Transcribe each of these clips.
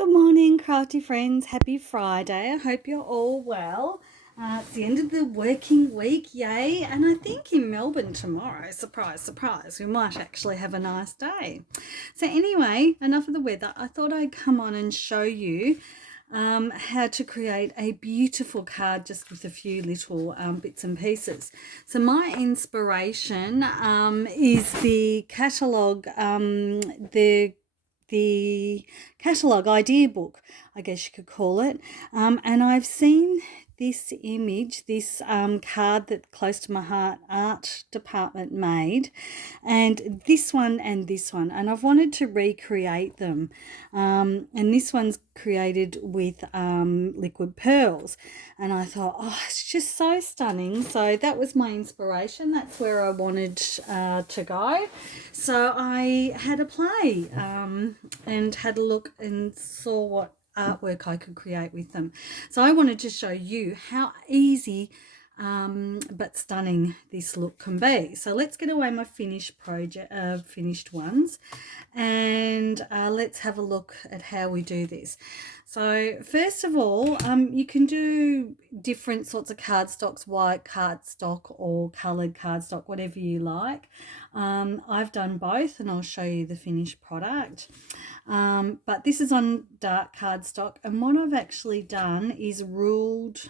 Good morning, crafty friends. Happy Friday. I hope you're all well. It's the end of the working week, yay. And I think in Melbourne tomorrow, surprise, surprise, we might actually have a nice day. So, anyway, enough of the weather. I thought I'd come on and show you how to create a beautiful card just with a few little bits and pieces. So my inspiration is the catalogue, the catalogue idea book, I guess you could call it. And I've seen this image, this card that Close to My Heart art department made, and this one and this one, and I've wanted to recreate them. And this one's created with liquid pearls, and I thought, oh, it's just so stunning. So that was my inspiration. That's where I wanted to go. So I had a play and had a look and saw what artwork I could create with them. So I wanted to show you how easy but stunning this look can be. So let's get away my finished ones, and let's have a look at how we do this. So first of all, you can do different sorts of cardstocks, white cardstock or coloured cardstock, whatever you like. I've done both, and I'll show you the finished product. But this is on dark cardstock, and what I've actually done is ruled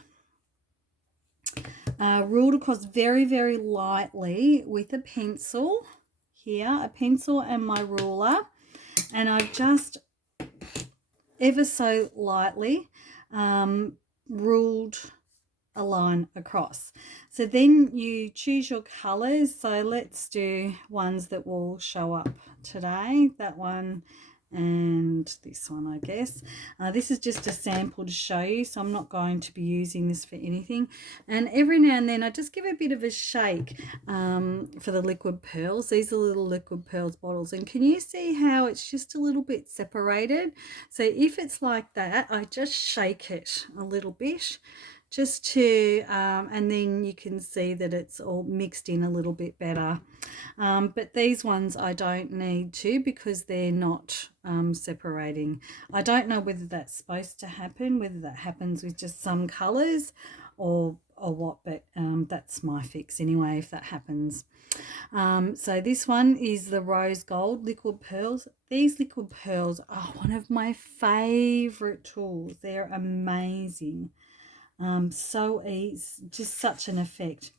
across very, very lightly with a pencil here, a pencil and my ruler, and I've just ever so lightly ruled a line across. So then you choose your colours. So let's do ones that will show up today, that one and this one, I guess. This is just a sample to show you, so I'm not going to be using this for anything. And every now and then I just give a bit of a shake for the liquid pearls. These are little liquid pearls bottles, and can you see how it's just a little bit separated? So if it's like that, I just shake it a little bit just to and then you can see that it's all mixed in a little bit better. But these ones I don't need to, because they're not separating. I don't know whether that's supposed to happen, whether that happens with just some colors or what, but that's my fix anyway if that happens. So this one is the rose gold liquid pearls. These liquid pearls are one of my favorite tools. They're amazing. So easy, just such an effect.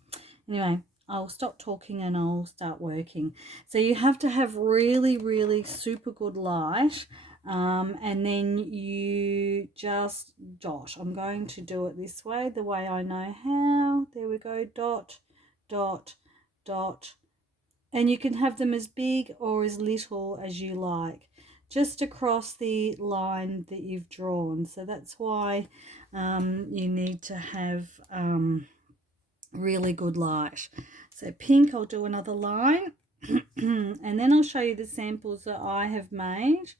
Anyway, I'll stop talking and I'll start working. So you have to have really, really super good light, and then you just dot. I'm going to do it this way, the way I know how. There we go, dot, dot, dot. And you can have them as big or as little as you like, just across the line that you've drawn. So that's why you need to have really good light. So pink, I'll do another line and then I'll show you the samples that I have made.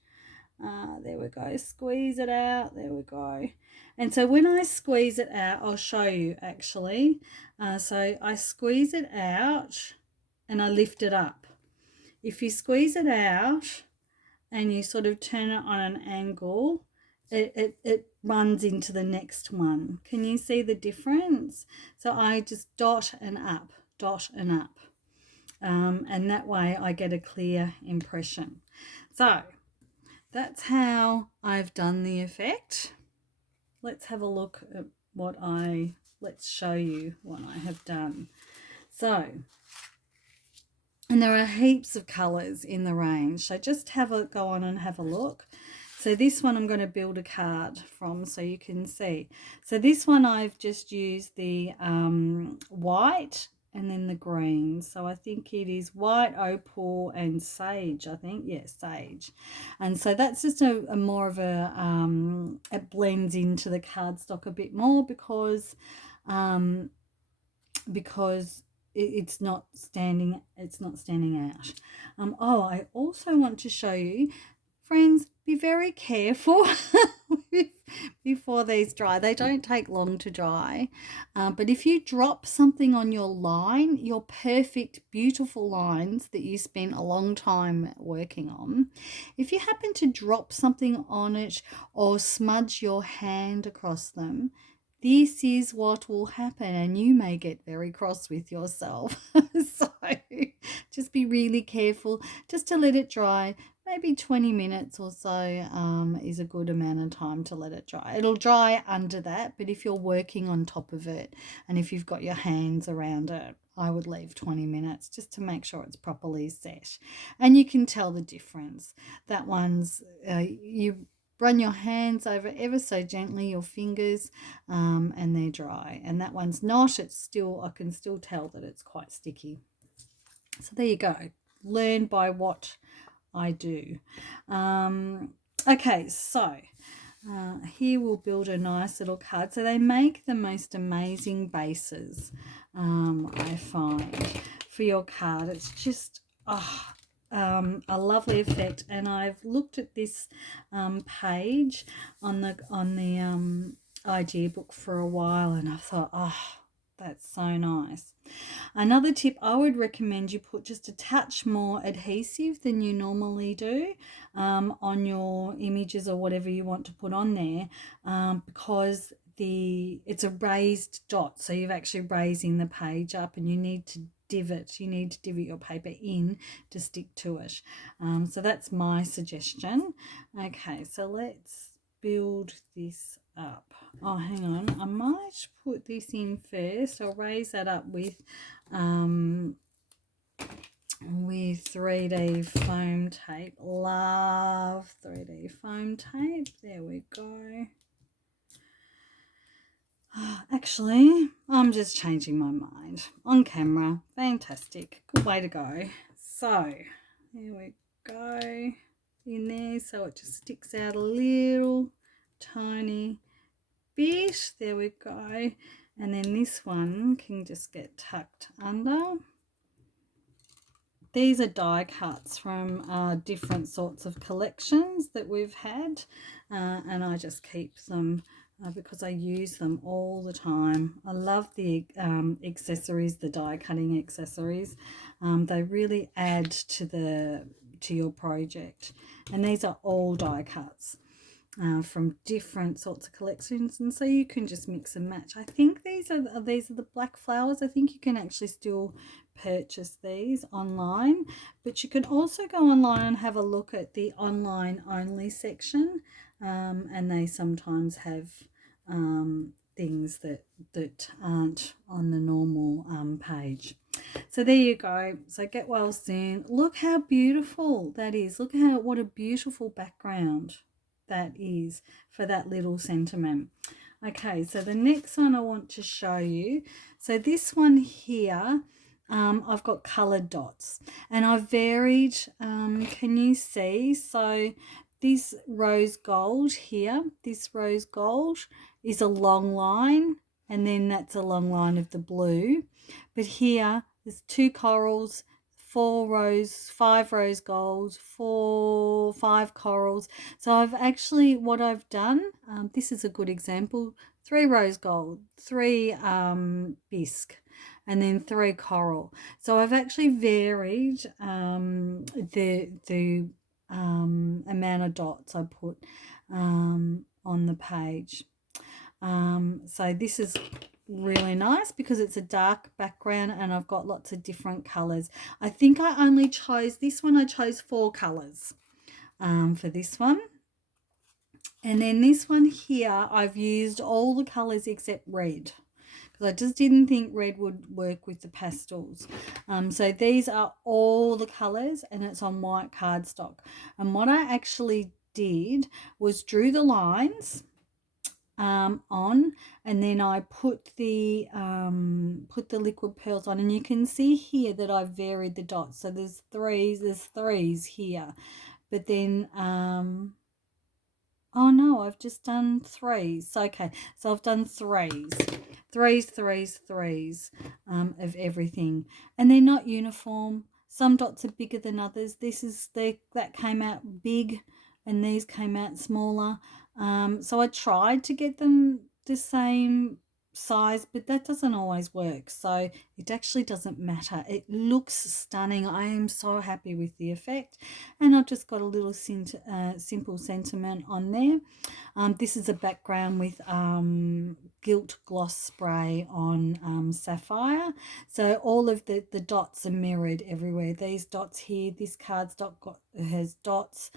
There we go, squeeze it out, there we go. And so when I squeeze it out, I'll show you actually. So I squeeze it out and I lift it up. If you squeeze it out and you sort of turn it on an angle, it runs into the next one. Can you see the difference? So I just dot and up, and that way I get a clear impression. So that's how I've done the effect. Let's have a look at let's show you what I have done. So, and there are heaps of colours in the range, so just go on and have a look. So this one I'm going to build a card from so you can see. So this one I've just used the white and then the green. So I think it is white, opal and sage, I think. Yes, sage. And so that's just a more of a, it blends into the cardstock a bit more because it's not standing out. I also want to show you, friends, be very careful before these dry. They don't take long to dry. But if you drop something on your line, your perfect, beautiful lines that you spent a long time working on, if you happen to drop something on it or smudge your hand across them, this is what will happen, and you may get very cross with yourself. So just be really careful just to let it dry. Maybe 20 minutes or so is a good amount of time to let it dry. It'll dry under that, but if you're working on top of it and if you've got your hands around it, I would leave 20 minutes just to make sure it's properly set. And you can tell the difference. That one's, you run your hands over ever so gently, your fingers, and they're dry. And that one's not. It's still, I can still tell that it's quite sticky. So there you go. Learn by what I do. Okay, so here we'll build a nice little card. So they make the most amazing bases, I find, for your card. It's just a lovely effect. And I've looked at this page on the idea book for a while, and I thought, oh, that's so nice. Another tip, I would recommend you put just a touch more adhesive than you normally do on your images or whatever you want to put on there, because it's a raised dot, so you're actually raising the page up, and you need to divot your paper in to stick to it. So that's my suggestion. Okay, so let's build this up. Oh, hang on, I might put this in first. I'll raise that up with 3D foam tape. Love 3D foam tape. There we go. Actually, I'm just changing my mind on camera. Fantastic. Good way to go. So there we go in there, so it just sticks out a little tiny bit. There we go. And then this one can just get tucked under. These are die cuts from different sorts of collections that we've had, and I just keep them because I use them all the time. I love the accessories, the die cutting accessories. They really add to your project, and these are all die cuts from different sorts of collections, and so you can just mix and match. I think these are the black flowers. I think you can actually still purchase these online, but you can also go online and have a look at the online only section, and they sometimes have things that aren't on the normal page. So there you go. So get well soon. Look how beautiful that is. Look what a beautiful background that is for that little sentiment. Okay, so the next one I want to show you, so this one here, I've got coloured dots, and I've varied, can you see? So this rose gold here, this rose gold is a long line, and then that's a long line of the blue. But here there's 2 corals, 5 rose golds, 5 corals. So I've actually, what I've done, this is a good example, 3 rose gold, 3 bisque, and then 3 coral. So I've actually varied the amount of dots I put on the page. So this is really nice because it's a dark background and I've got lots of different colors. I think I only chose this one. I chose 4 colors for this one. And then this one here, I've used all the colors except red, because I just didn't think red would work with the pastels. So these are all the colors, and it's on white cardstock. And what I actually did was drew the lines on, and then I put the liquid pearls on, and you can see here that I've varied the dots. So there's threes here, but then oh no, I've just done 3s. Okay, so I've done threes of everything, and they're not uniform. Some dots are bigger than others. That came out big, and these came out smaller. So I tried to get them the same size, but that doesn't always work. So it actually doesn't matter. It looks stunning. I am so happy with the effect. And I've just got a little simple sentiment on there. This is a background with gilt gloss spray on sapphire. So all of the dots are mirrored everywhere. These dots here, this cardstock has dots.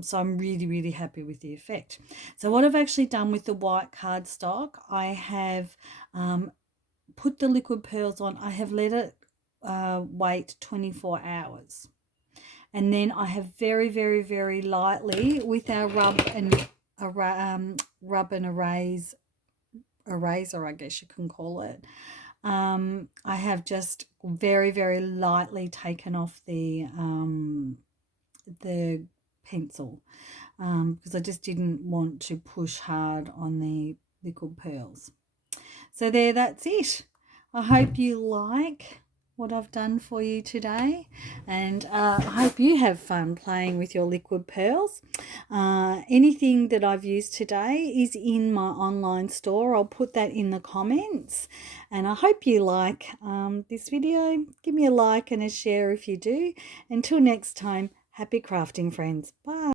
So I'm really, really happy with the effect. So what I've actually done with the white cardstock, I have put the liquid pearls on. I have let it wait 24 hours. And then I have very, very, very lightly with our rub and eraser, I guess you can call it. I have just very, very lightly taken off the pencil because I just didn't want to push hard on the liquid pearls. So there, that's it. I hope you like what I've done for you today, and I hope you have fun playing with your liquid pearls. Anything that I've used today is in my online store. I'll put that in the comments, and I hope you like this video. Give me a like and a share if you do. Until next time, happy crafting, friends. Bye.